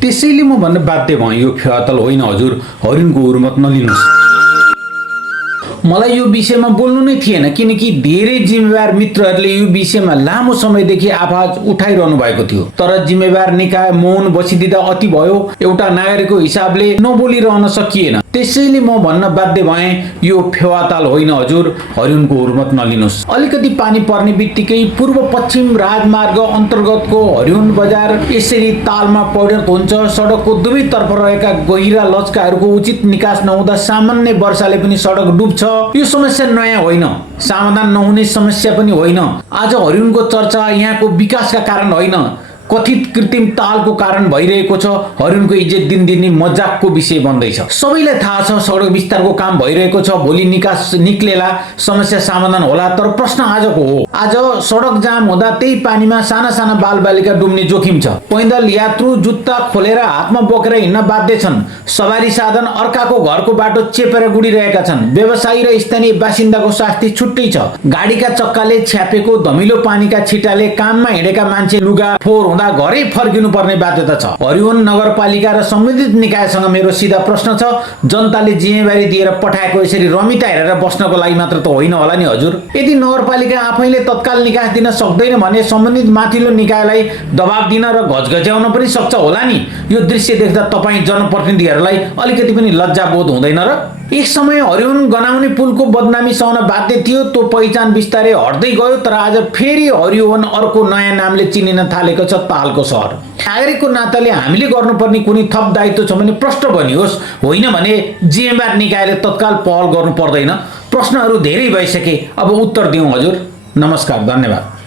त्यसैले म भन्न बाध्य भएँ यो फेवाताल होइन हजुर, हरिणको उर्मत नलिनुहोस्। मलाई यो विषयमा बोल्नु नै थिएन किनकि धेरै जिम्मेवार मित्रहरूले यो विषयमा लामो समयदेखि आवाज उठाइरहनु भएको थियो। तर जिम्मेवार निकाय मौन बसिदिँदा अति भयो। एउटा नागरिकको हिसाबले नबोलिरहन सकिएन। त्यसैले म भन्न बाध्य भएँ यो फेवाताल होइन हजुर, हरिणको उर्मत नलिनुहोस्। अलिकति पानी पर्ने बित्तिकै पूर्व पश्चिम राजमार्ग अन्तर्गतको हरिण बजार यसरी तालमा परिणत हुन्छ। सडकको दुवैतर्फ रहेका गहिरा लचकाहरूको उचित निकास नहुँदा सामान्य वर्षाले पनि सडक डुब्छ। यो समस्या नयाँ होइन, समाधान नहुने समस्या पनि होइन। आज हरिणको चर्चा यहाँको विकासका कारण होइन, कथित कृत्रिम तालको कारण भइरहेको छ। हरिणको इज्जत दिनदिनै मजाकको विषय बन्दैछ। सबैलाई थाहा छ सडक विस्तारको काम भइरहेको छ, भोलि निकास निक्लेला, समस्या समाधान होला। तर प्रश्न आजको हो, आज सडक जाम हुँदा त्यही पानीमा साना साना बालबालिका डुब्ने जोखिम छ। पैदल यात्रु जुत्ता खोलेर हातमा बोकेर हिँड्न बाध्य छन्। सवारी साधन अर्काको घरको बाटो चेपेर गुडिरहेका छन्। व्यवसायी र स्थानीय बासिन्दाको शास्ति छुट्टै छ। गाडीका चक्काले छ्यापेको धमिलो पानीका छिटाले काममा हिँडेका मान्छे लुगा फोहोर घरै फर्किनु पर्ने बाध्यता छ। हरिवन नगरपालिका र सम्बन्धित निकायसँग मेरो सिधा प्रश्न छ, जनताले जिम्मेवारी दिएर पठाएको यसरी रमिता हेरेर बस्नको लागि मात्र त होइन होला नि हजुर। यदि नगरपालिका आफैले तत्काल निकास दिन सक्दैन भने सम्बन्धित माथिल्लो निकायलाई दबाब दिन र घचघच्याउन पनि सक्छ होला नि। यो दृश्य देख्दा तपाईँ जनप्रतिनिधिहरूलाई अलिकति पनि लज्जा बोध हुँदैन र? एक समय हरिवन गनाउने पुलको बदनामी सहन बाध्य थियो, त्यो पहिचान बिस्तारै हट्दै गयो। तर आज फेरि हरिवन अर्को नयाँ नामले चिनिन थालेको छ, तालको सहर। नागरिकको नाताले हामीले गर्नुपर्ने कुनै थप दायित्व छ भने प्रश्न बनियोस्, होइन भने जिम्मेवार निकायले तत्काल पहल गर्नु पर्दैन। प्रश्नहरू धेरै भइसके, अब उत्तर दिउँ हजुर। नमस्कार, धन्यवाद।